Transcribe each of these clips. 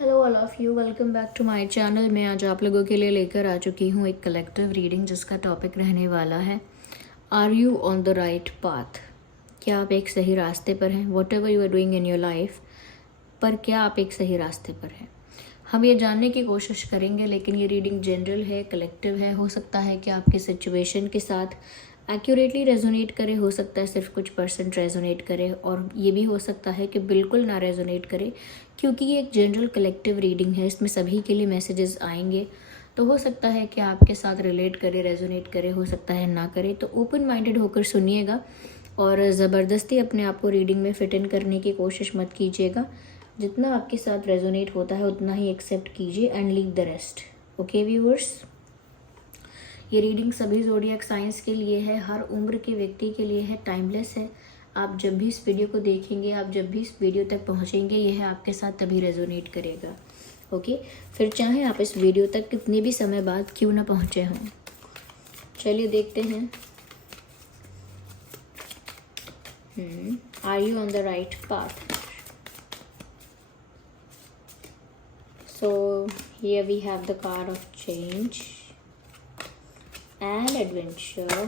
Hello all of you, welcome back to my channel. मैं आज आप लोगों के लिए लेकर आ चुकी हूँ एक कलेक्टिव रीडिंग जिसका टॉपिक रहने वाला है are you on the right path. क्या आप एक सही रास्ते पर हैं? Whatever you are doing in your life, पर क्या आप एक सही रास्ते पर हैं? हम ये जानने की कोशिश करेंगे, लेकिन ये रीडिंग जनरल है, कलेक्टिव है। हो सकता है कि आपके सिचुएशन के साथ एक्यूरेटली रेजोनेट करे, हो सकता है सिर्फ कुछ परसेंट रेजोनेट करे, और ये भी हो सकता है कि बिल्कुल ना रेजोनेट करे, क्योंकि ये एक जनरल कलेक्टिव रीडिंग है। इसमें सभी के लिए मैसेजेस आएंगे, तो हो सकता है कि आपके साथ रिलेट करे, रेजोनेट करे, हो सकता है ना करे। तो ओपन माइंडेड होकर सुनिएगा और ज़बरदस्ती अपने आप को रीडिंग में फिट इन करने की कोशिश मत कीजिएगा। जितना आपके साथ रेजोनेट होता है उतना ही एक्सेप्ट कीजिए and leave the rest. Okay viewers, ये रीडिंग सभी ज़ोडिएक साइंस के लिए है, हर उम्र के व्यक्ति के लिए है, टाइमलेस है। आप जब भी इस वीडियो को देखेंगे, आप जब भी इस वीडियो तक पहुंचेंगे, यह आपके साथ तभी रेजोनेट करेगा। ओके, फिर चाहे आप इस वीडियो तक कितने भी समय बाद क्यों ना पहुंचे हों। चलिए देखते हैं। Are you on the right path? So here we have the card of change and adventure.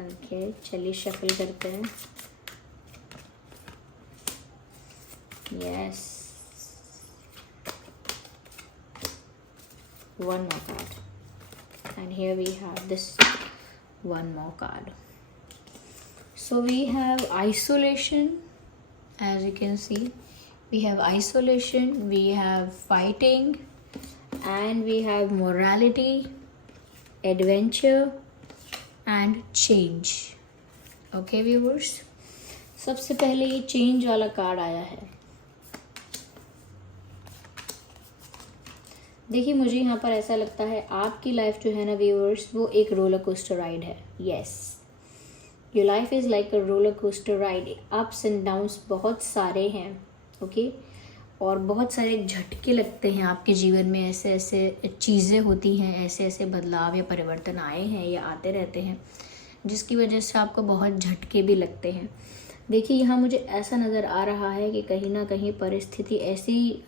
Okay, चलिए शफल करते हैं। Yes, one more card, and here we have this one more card. So we have isolation. As you can see, we have isolation, we have fighting, and we have morality, adventure and change. Okay viewers, सबसे पहले ये change वाला card आया है। देखिए, मुझे यहाँ पर ऐसा लगता है आपकी लाइफ जो है ना व्यूअर्स, वो एक रोलर कोस्टर राइड है। Yes, your life is like a roller coaster ride. Ups and downs बहुत सारे हैं, ओके, और बहुत सारे झटके लगते हैं आपके जीवन में। ऐसे ऐसे चीज़ें होती हैं, ऐसे ऐसे बदलाव या परिवर्तन आए हैं या आते रहते हैं, जिसकी वजह से आपको बहुत झटके भी लगते हैं। देखिए, यहाँ मुझे ऐसा नज़र आ रहा है कि कहीं ना कहीं परिस्थिति ऐसी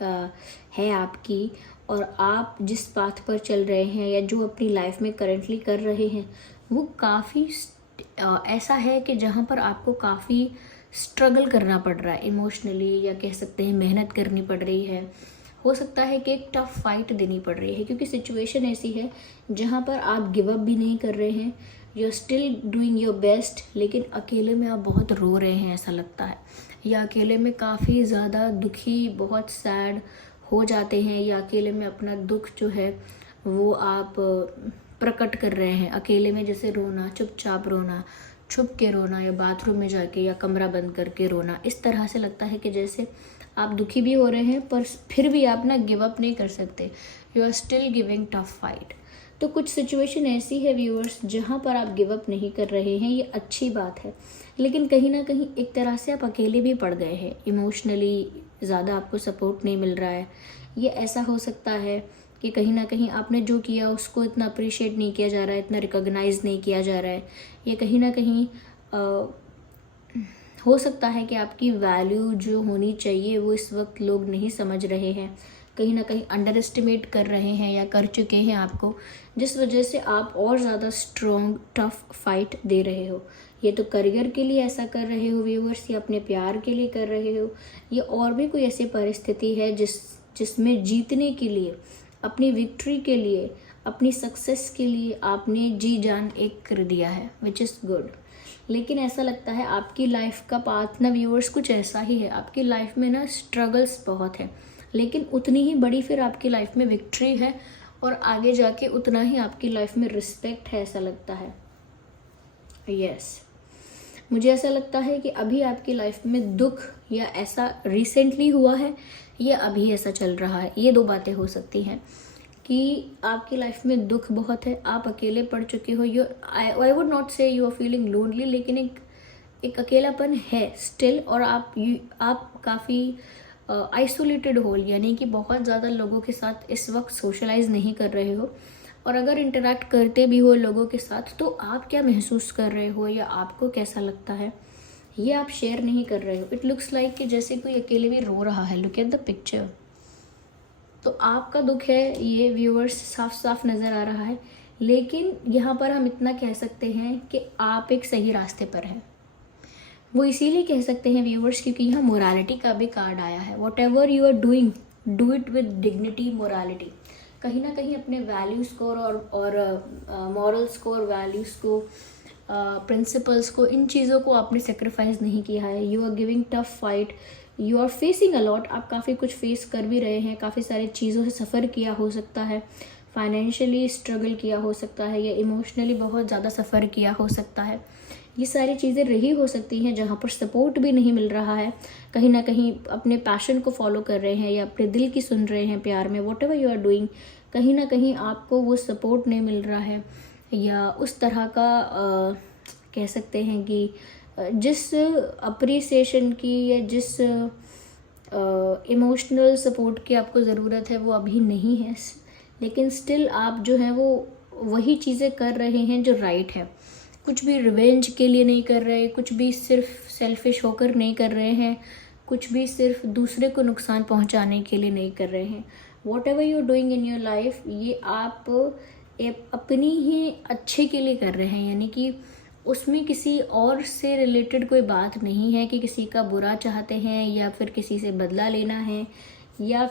है आपकी, और आप जिस पाथ पर चल रहे हैं या जो अपनी लाइफ में करंटली कर रहे हैं, वो काफ़ी ऐसा है कि जहाँ पर आपको काफ़ी स्ट्रगल करना पड़ रहा है इमोशनली, या कह सकते हैं मेहनत करनी पड़ रही है। हो सकता है कि एक टफ फाइट देनी पड़ रही है, क्योंकि सिचुएशन ऐसी है जहाँ पर आप गिव अप भी नहीं कर रहे हैं, you are still doing your best, लेकिन अकेले में आप बहुत रो रहे हैं ऐसा लगता है, या अकेले में काफ़ी ज़्यादा दुखी, बहुत सैड हो जाते हैं, या अकेले में अपना दुख जो है वो आप प्रकट कर रहे हैं अकेले में। जैसे रोना, चुपचाप रोना, छुप के रोना, या बाथरूम में जाके, या कमरा बंद करके रोना। इस तरह से लगता है कि जैसे आप दुखी भी हो रहे हैं, पर फिर भी आप ना गिव अप नहीं कर सकते, you are still giving tough fight. तो कुछ सिचुएशन ऐसी है व्यूअर्स जहाँ पर आप गिव अप नहीं कर रहे हैं, ये अच्छी बात है, लेकिन कहीं ना कहीं एक तरह से आप अकेले भी पड़ गए हैं। इमोशनली ज़्यादा आपको सपोर्ट नहीं मिल रहा है। ये ऐसा हो सकता है कि कहीं ना कहीं आपने जो किया उसको इतना अप्रिशिएट नहीं किया जा रहा है, इतना रिकॉग्नाइज नहीं किया जा रहा है। ये कहीं ना कहीं हो सकता है कि आपकी वैल्यू जो होनी चाहिए वो इस वक्त लोग नहीं समझ रहे हैं, कहीं ना कहीं अंडर एस्टिमेट कर रहे हैं या कर चुके हैं आपको, जिस वजह से आप और ज़्यादा स्ट्रॉन्ग टफ फाइट दे रहे हो। ये तो करियर के लिए ऐसा कर रहे हो व्यूअर्स, या अपने प्यार के लिए कर रहे हो, ये और भी कोई ऐसी परिस्थिति है जिसमें जीतने के लिए, अपनी विक्ट्री के लिए, अपनी सक्सेस के लिए आपने जी जान एक कर दिया है, विच इज़ गुड। लेकिन ऐसा लगता है आपकी लाइफ का पाथ ना व्यूअर्स कुछ ऐसा ही है। आपकी लाइफ में ना स्ट्रगल्स बहुत है, लेकिन उतनी ही बड़ी फिर आपकी लाइफ में विक्ट्री है, और आगे जाके उतना ही आपकी लाइफ में रिस्पेक्ट है, ऐसा लगता है। यस, मुझे ऐसा लगता है कि अभी आपकी लाइफ में दुख या ऐसा रिसेंटली हुआ है, या अभी ऐसा चल रहा है। ये दो बातें हो सकती हैं कि आपकी लाइफ में दुख बहुत है, आप अकेले पड़ चुके हो। आई वुड नॉट से यू आर फीलिंग लोनली, लेकिन एक अकेलापन है स्टिल, और आप काफ़ी आइसोलेटेड हो, यानी कि बहुत ज़्यादा लोगों के साथ इस वक्त सोशलाइज नहीं कर रहे हो। और अगर इंटरेक्ट करते भी हो लोगों के साथ, तो आप क्या महसूस कर रहे हो या आपको कैसा लगता है, ये आप शेयर नहीं कर रहे हो। इट लुक्स लाइक कि जैसे कोई अकेले भी रो रहा है। Look at the picture. तो आपका दुख है, ये व्यूअर्स साफ साफ नज़र आ रहा है। लेकिन यहाँ पर हम इतना कह सकते हैं कि आप एक सही रास्ते पर हैं। वो इसीलिए कह सकते हैं व्यूअर्स क्योंकि यहाँ मोरालिटी का भी कार्ड आया है। Whatever you are doing, do it with dignity, morality. कहीं ना कहीं अपने वैल्यूज़ को और मॉरल्स को और वैल्यूज़ को, प्रिंसिपल्स को, इन चीज़ों को आपने सेक्रीफाइस नहीं किया है। You are giving tough fight, you are facing a lot. आप काफ़ी कुछ फेस कर भी रहे हैं, काफ़ी सारी चीज़ों से सफ़र किया हो सकता है, फाइनेंशियली स्ट्रगल किया हो सकता है, या इमोशनली बहुत ज़्यादा सफ़र किया हो सकता है। ये सारी चीज़ें रही हो सकती हैं जहाँ पर सपोर्ट भी नहीं मिल रहा है। कहीं ना कहीं अपने पैशन को फॉलो कर रहे हैं या अपने दिल की सुन रहे हैं प्यार में। Whatever you are doing, कहीं ना कहीं आपको वो सपोर्ट नहीं मिल रहा है, या उस तरह का कह सकते हैं कि जिस अप्रिसिएशन की या जिस इमोशनल सपोर्ट की आपको ज़रूरत है वो अभी नहीं है। लेकिन स्टिल आप जो हैं वो वही चीज़ें कर रहे हैं जो राइट है। कुछ भी रिवेंज के लिए नहीं कर रहे, कुछ भी सिर्फ सेल्फिश होकर नहीं कर रहे हैं, कुछ भी सिर्फ दूसरे को नुकसान पहुंचाने के लिए नहीं कर रहे हैं। Whatever you doing in your life, ये आप अपनी ही अच्छे के लिए कर रहे हैं। यानी कि उसमें किसी और से रिलेटेड कोई बात नहीं है कि किसी का बुरा चाहते हैं या फिर किसी से बदला लेना है या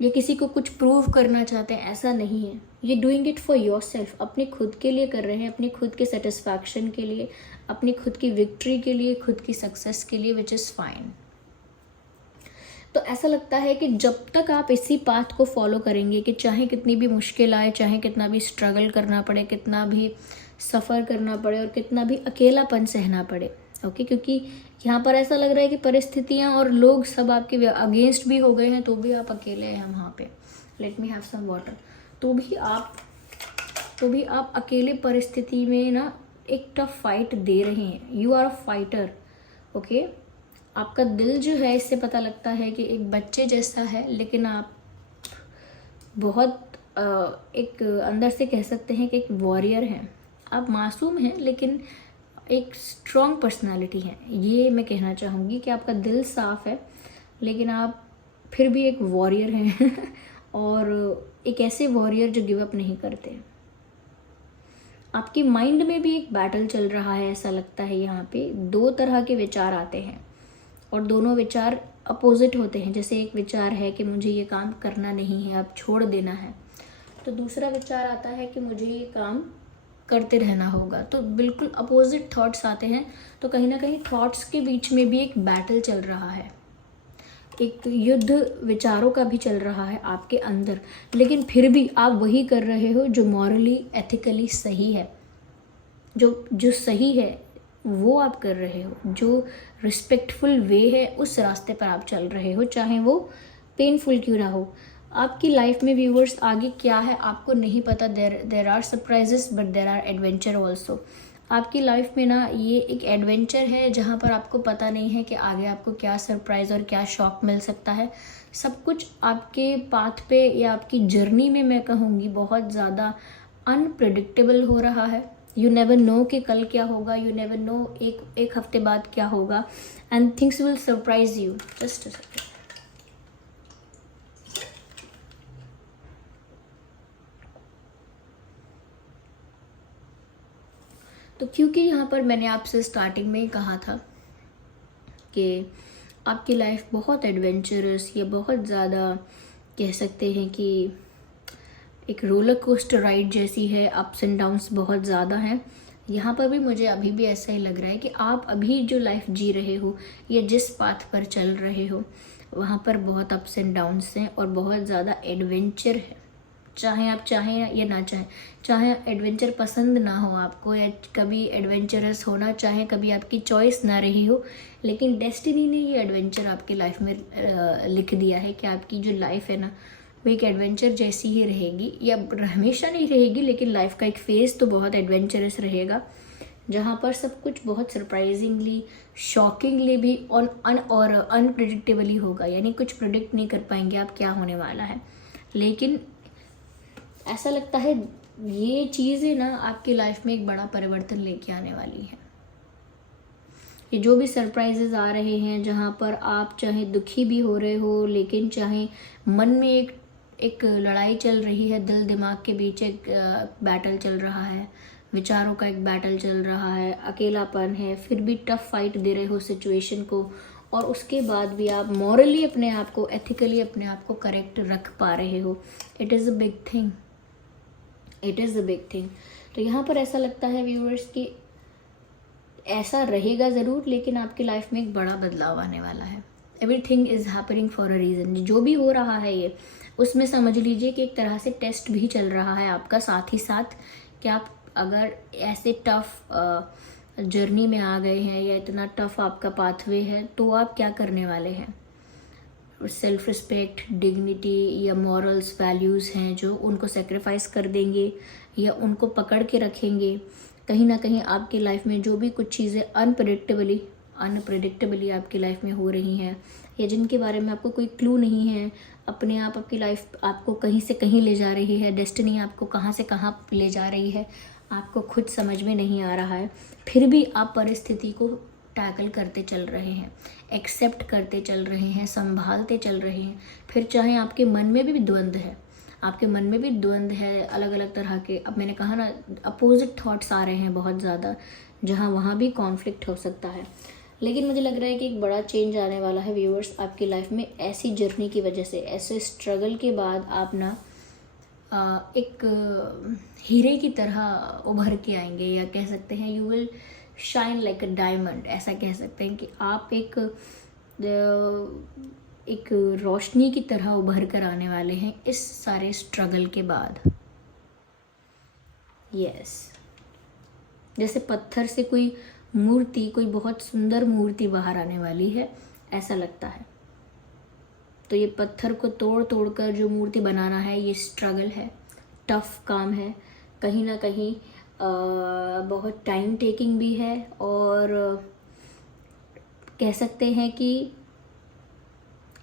किसी को कुछ प्रूव करना चाहते हैं, ऐसा नहीं है। ये doing it for your self, अपने खुद के लिए कर रहे हैं, अपने खुद के सेटिस्फैक्शन के लिए, अपनी खुद की विक्ट्री के लिए, खुद की सक्सेस के लिए, विच इज़ फाइन। तो ऐसा लगता है कि जब तक आप इसी पाथ को फॉलो करेंगे कि चाहे कितनी भी मुश्किल आए, चाहे कितना भी स्ट्रगल करना पड़े, कितना भी सफ़र करना पड़े और कितना भी अकेलापन सहना पड़े, ओके, क्योंकि यहाँ पर ऐसा लग रहा है कि परिस्थितियाँ और लोग सब आपके अगेंस्ट भी हो गए हैं, तो भी आप अकेले हैं वहाँ पे। Let me have some water. तो भी आप अकेले परिस्थिति में ना एक टफ फाइट दे रहे हैं। You are a fighter, okay. आपका दिल जो है, इससे पता लगता है कि एक बच्चे जैसा है, लेकिन आप बहुत एक अंदर से कह सकते हैं कि एक वॉरियर हैं। आप मासूम हैं लेकिन एक स्ट्रॉन्ग पर्सनालिटी है। ये मैं कहना चाहूँगी कि आपका दिल साफ है लेकिन आप फिर भी एक वॉरियर हैं और एक ऐसे वॉरियर जो गिव अप नहीं करते। आपकी माइंड में भी एक बैटल चल रहा है, ऐसा लगता है। यहाँ पे दो तरह के विचार आते हैं और दोनों विचार अपोजिट होते हैं। जैसे एक विचार है कि मुझे ये काम करना नहीं है, अब छोड़ देना है, तो दूसरा विचार आता है कि मुझे ये काम करते रहना होगा। तो बिल्कुल अपोजिट थॉट्स आते हैं। तो कहीं ना कहीं थॉट्स के बीच में भी एक बैटल चल रहा है, एक युद्ध विचारों का भी चल रहा है आपके अंदर। लेकिन फिर भी आप वही कर रहे हो जो मॉरली एथिकली सही है, जो सही है वो आप कर रहे हो, जो रिस्पेक्टफुल वे है उस रास्ते पर आप चल रहे हो, चाहे वो पेनफुल क्यों ना हो। आपकी लाइफ में व्यूवर्स आगे क्या है आपको नहीं पता। There are surprises but there are adventure also. आपकी लाइफ में ना ये एक एडवेंचर है जहाँ पर आपको पता नहीं है कि आगे आपको क्या सरप्राइज़ और क्या शॉक मिल सकता है। सब कुछ आपके पाथ पे या आपकी जर्नी में मैं कहूँगी बहुत ज़्यादा अनप्रिडिक्टेबल हो रहा है। यू नेवर नो कि कल क्या होगा, यू नेवर नो एक हफ्ते बाद क्या होगा, and things will surprise you. Just a second. तो क्योंकि यहाँ पर मैंने आपसे स्टार्टिंग में ही कहा था कि आपकी लाइफ बहुत एडवेंचरस या बहुत ज़्यादा कह सकते हैं कि एक रोलर कोस्टर राइड जैसी है, अप्स एंड डाउन्स बहुत ज़्यादा हैं। यहाँ पर भी मुझे अभी भी ऐसा ही लग रहा है कि आप अभी जो लाइफ जी रहे हो या जिस पाथ पर चल रहे हो वहाँ पर बहुत अप्स एंड डाउन्स हैं और बहुत ज़्यादा एडवेंचर है। चाहे आप चाहें या ना चाहें, चाहे एडवेंचर पसंद ना हो आपको या कभी एडवेंचरस होना चाहे कभी आपकी चॉइस ना रही हो, लेकिन डेस्टिनी ने ये एडवेंचर आपकी लाइफ में लिख दिया है कि आपकी जो लाइफ है ना वो एक एडवेंचर जैसी ही रहेगी, या हमेशा नहीं रहेगी लेकिन लाइफ का एक फेज़ तो बहुत एडवेंचरस रहेगा जहाँ पर सब कुछ बहुत सरप्राइजिंगली, शॉकिंगली भी और अनप्रिडिक्टेबली होगा। यानी कुछ प्रिडिक्ट नहीं कर पाएंगे आप क्या होने वाला है। लेकिन ऐसा लगता है ये चीज़ें ना आपकी लाइफ में एक बड़ा परिवर्तन लेके आने वाली है। ये जो भी सरप्राइजेज आ रहे हैं, जहाँ पर आप चाहे दुखी भी हो रहे हो, लेकिन चाहे मन में एक लड़ाई चल रही है, दिल दिमाग के बीच एक बैटल चल रहा है, विचारों का एक बैटल चल रहा है, अकेलापन है, फिर भी टफ फाइट दे रहे हो सिचुएशन को, और उसके बाद भी आप मॉरली अपने आप को, एथिकली अपने आप को करेक्ट रख पा रहे हो। It is a big thing, it is a big thing. तो यहाँ पर ऐसा लगता है व्यूअर्स कि ऐसा रहेगा ज़रूर, लेकिन आपकी लाइफ में एक बड़ा बदलाव आने वाला है। Everything is happening for a reason. जो भी हो रहा है ये, उसमें समझ लीजिए कि एक तरह से टेस्ट भी चल रहा है आपका साथ ही साथ, कि आप अगर ऐसे टफ जर्नी में आ गए हैं या इतना टफ आपका पाथवे है, तो आप क्या करने वाले हैं। सेल्फ रिस्पेक्ट, डिग्निटी या मॉरल्स, वैल्यूज़ हैं जो, उनको सेक्रीफाइस कर देंगे या उनको पकड़ के रखेंगे। कहीं ना कहीं आपकी लाइफ में जो भी कुछ चीज़ें अनप्रेडिक्टेबली आपकी लाइफ में हो रही हैं, या जिनके बारे में आपको कोई क्लू नहीं है, अपने आप आपकी लाइफ आपको कहीं से कहीं ले जा रही है, डेस्टिनी आपको कहाँ से कहाँ ले जा रही है, आपको खुद समझ में नहीं आ रहा है, फिर भी आप परिस्थिति को टैकल करते चल रहे हैं, एक्सेप्ट करते चल रहे हैं, संभालते चल रहे हैं। फिर चाहे आपके मन में भी द्वंद्व है, आपके मन में भी द्वंद्व है, अलग अलग तरह के, अब मैंने कहा ना, अपोजिट थॉट्स आ रहे हैं बहुत ज़्यादा, जहाँ वहाँ भी कॉन्फ्लिक्ट हो सकता है। लेकिन मुझे लग रहा है कि एक बड़ा चेंज आने वाला है व्यूअर्स आपकी लाइफ में, ऐसी जर्नी की वजह से, ऐसे स्ट्रगल के बाद आप ना एक हीरे की तरह उभर के आएंगे, या कह सकते हैं you will shine like a diamond. ऐसा कह सकते हैं कि आप एक रोशनी की तरह उभर कर आने वाले हैं इस सारे स्ट्रगल के बाद। यस, जैसे पत्थर से कोई मूर्ति, कोई बहुत सुंदर मूर्ति बाहर आने वाली है, ऐसा लगता है। तो ये पत्थर को तोड़ तोड़ कर जो मूर्ति बनाना है, ये स्ट्रगल है, टफ काम है, कहीं ना कहीं बहुत टाइम टेकिंग भी है, और कह सकते हैं कि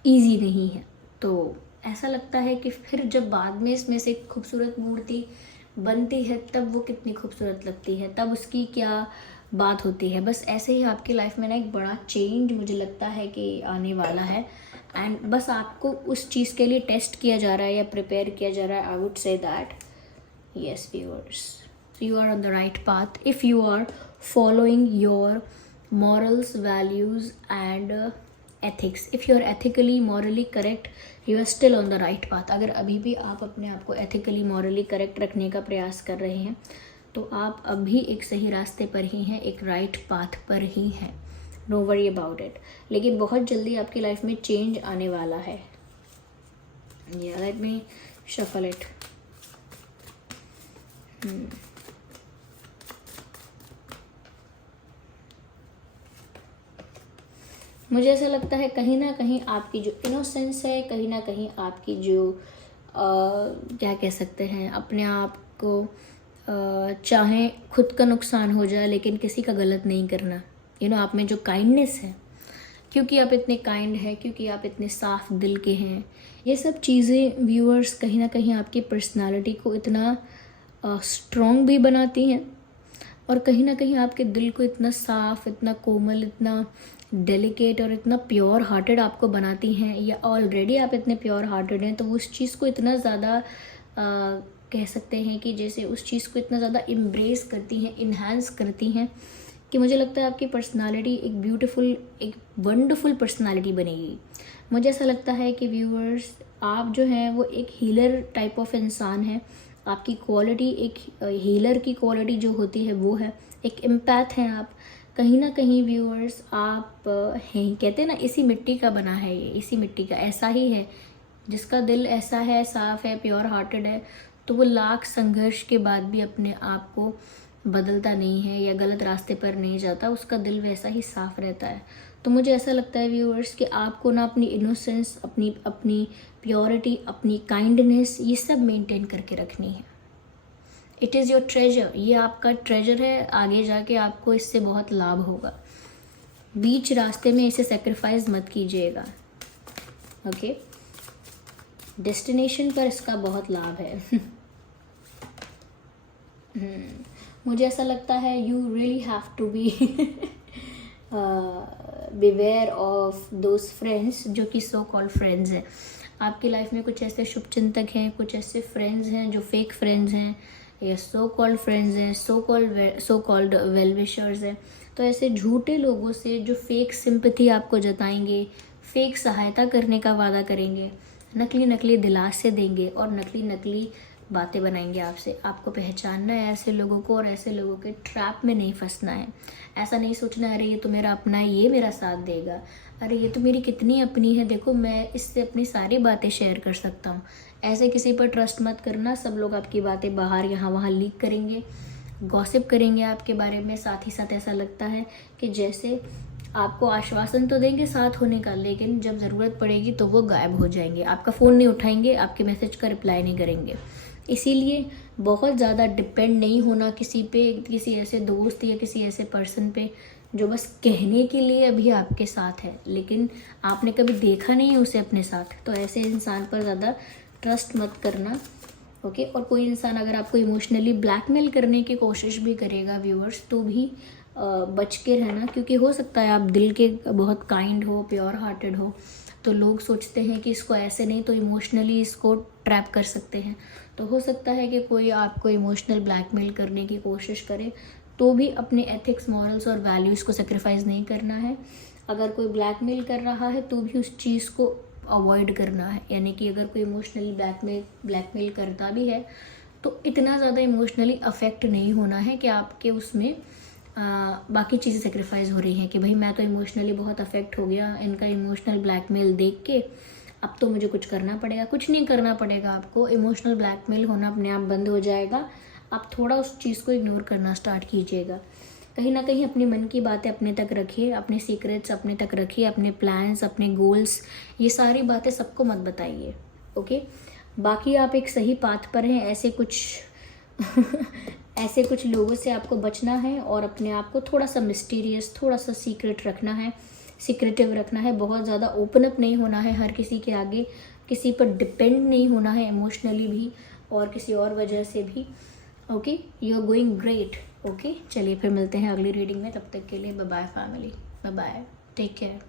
इजी नहीं है। तो ऐसा लगता है कि फिर जब बाद में इसमें से खूबसूरत मूर्ति बनती है, तब वो कितनी खूबसूरत लगती है, तब उसकी क्या बात होती है। बस ऐसे ही आपकी लाइफ में ना एक बड़ा चेंज मुझे लगता है कि आने वाला है, एंड बस आपको उस चीज़ के लिए टेस्ट किया जा रहा है या प्रिपेयर किया जा रहा है। I would say that yes viewers, so you are on the right path if you are following your morals, values and ethics. If you are ethically, morally correct, you are still on the right path. अगर अभी भी आप अपने आप को ethically, morally correct रखने का प्रयास कर रहे हैं, तो आप अभी एक सही रास्ते पर ही हैं, एक राइट पाथ पर ही हैं, नो वरी अबाउट इट। लेकिन बहुत जल्दी आपकी लाइफ में चेंज आने वाला है। Let me shuffle it. मुझे ऐसा लगता है कहीं ना कहीं आपकी जो इनोसेंस है, कहीं ना कहीं आपकी जो क्या कह सकते हैं, अपने आप को चाहे खुद का नुकसान हो जाए लेकिन किसी का गलत नहीं करना, आप में जो काइंडनेस है, क्योंकि आप इतने काइंड हैं, क्योंकि आप इतने साफ दिल के हैं, ये सब चीज़ें व्यूअर्स कहीं ना कहीं आपकी पर्सनालिटी को इतना स्ट्रॉन्ग भी बनाती हैं, और कहीं ना कहीं आपके दिल को इतना साफ, इतना कोमल, इतना डेलिकेट और इतना प्योर हार्टेड आपको बनाती हैं, या ऑलरेडी आप इतने प्योर हार्टेड हैं, तो उस चीज़ को इतना ज़्यादा कह सकते हैं कि जैसे उस चीज़ को इतना ज़्यादा एम्ब्रेस करती हैं, इन्हांस करती हैं, कि मुझे लगता है आपकी पर्सनालिटी एक ब्यूटीफुल, एक वंडरफुल पर्सनालिटी बनेगी। मुझे ऐसा लगता है कि व्यूअर्स आप जो हैं वो एक हीलर टाइप ऑफ इंसान है। आपकी क्वालिटी, एक हीलर की क्वालिटी जो होती है वो है, एक एम्पैथ हैं आप। कहीं ना कहीं व्यूअर्स आप हैं, कहते हैं ना, इसी मिट्टी का बना है ये, इसी मिट्टी का ऐसा ही है, जिसका दिल ऐसा है, साफ़ है, प्योर हार्टेड है, तो वो लाख संघर्ष के बाद भी अपने आप को बदलता नहीं है या गलत रास्ते पर नहीं जाता, उसका दिल वैसा ही साफ़ रहता है। तो मुझे ऐसा लगता है व्यूअर्स कि आपको ना अपनी इनोसेंस, अपनी प्योरिटी, अपनी काइंडनेस, ये सब मेंटेन करके रखनी है। इट इज़ योर ट्रेजर, ये आपका ट्रेजर है, आगे जाके आपको इससे बहुत लाभ होगा। बीच रास्ते में इसे सेक्रीफाइस मत कीजिएगा, ओके। डेस्टिनेशन पर इसका बहुत लाभ है। मुझे ऐसा लगता है you really have to be beware of those friends जो कि सो कॉल्ड फ्रेंड्स हैं। आपकी लाइफ में कुछ ऐसे शुभचिंतक हैं, कुछ ऐसे फ्रेंड्स हैं जो फेक फ्रेंड्स हैं या सो कॉल्ड फ्रेंड्स हैं, सो कॉल्ड वेल विशर्स हैं। तो ऐसे झूठे लोगों से जो फेक सिंपैथी आपको जताएंगे, फेक सहायता करने का वादा करेंगे, नकली नकली दिलासे देंगे और नकली नकली बातें बनाएंगे आपसे। आपको पहचानना है ऐसे लोगों को और ऐसे लोगों के ट्रैप में नहीं फंसना है। ऐसा नहीं सोचना अरे ये तो मेरा अपना है, ये मेरा साथ देगा, अरे ये तो मेरी कितनी अपनी है, देखो मैं इससे अपनी सारी बातें शेयर कर सकता हूँ। ऐसे किसी पर ट्रस्ट मत करना। सब लोग आपकी बातें बाहर यहाँ वहाँ लीक करेंगे, गॉसिप करेंगे आपके बारे में। साथ ही साथ ऐसा लगता है कि जैसे आपको आश्वासन तो देंगे साथ होने का, लेकिन जब ज़रूरत पड़ेगी तो वो गायब हो जाएंगे, आपका फ़ोन नहीं उठाएंगे, आपके मैसेज का रिप्लाई नहीं करेंगे। इसीलिए बहुत ज़्यादा डिपेंड नहीं होना किसी पे, किसी ऐसे दोस्त या किसी ऐसे पर्सन पे जो बस कहने के लिए अभी आपके साथ है, लेकिन आपने कभी देखा नहीं है उसे अपने साथ। तो ऐसे इंसान पर ज़्यादा ट्रस्ट मत करना, ओके। और कोई इंसान अगर आपको इमोशनली ब्लैकमेल करने की कोशिश भी करेगा व्यूअर्स, तो भी बच के रहना, क्योंकि हो सकता है आप दिल के बहुत काइंड हो, प्योर हार्टेड हो, तो लोग सोचते हैं कि इसको ऐसे नहीं तो इमोशनली इसको ट्रैप कर सकते हैं। तो हो सकता है कि कोई आपको इमोशनल ब्लैकमेल करने की कोशिश करे, तो भी अपने एथिक्स, मॉरल्स और वैल्यूज़ को सेक्रीफाइस नहीं करना है। अगर कोई ब्लैकमेल कर रहा है तो भी उस चीज़ को अवॉइड करना है। यानी कि अगर कोई इमोशनली ब्लैकमेल करता भी है तो इतना ज़्यादा इमोशनली अफेक्ट नहीं होना है कि आपके उसमें बाकी चीज़ें सेक्रीफाइस हो रही हैं कि भाई मैं तो इमोशनली बहुत अफेक्ट हो गया इनका इमोशनल ब्लैकमेल देख के, अब तो मुझे कुछ करना पड़ेगा। कुछ नहीं करना पड़ेगा आपको, इमोशनल ब्लैकमेल होना अपने आप बंद हो जाएगा। आप थोड़ा उस चीज़ को इग्नोर करना स्टार्ट कीजिएगा। कहीं ना कहीं अपने मन की बातें अपने तक रखिए, अपने सीक्रेट्स अपने तक रखिए, अपने प्लान्स, अपने गोल्स, ये सारी बातें सबको मत बताइए, ओके। बाकी आप एक सही पाथ पर हैं। ऐसे कुछ ऐसे कुछ लोगों से आपको बचना है और अपने आप को थोड़ा सा मिस्टीरियस, थोड़ा सा सीक्रेट रखना है, सीक्रेटिव रखना है। बहुत ज़्यादा ओपन अप नहीं होना है हर किसी के आगे, किसी पर डिपेंड नहीं होना है इमोशनली भी और किसी और वजह से भी, okay. You are going great, okay. चलिए फिर मिलते हैं अगली रीडिंग में, तब तक के लिए bye bye family, bye bye, take care.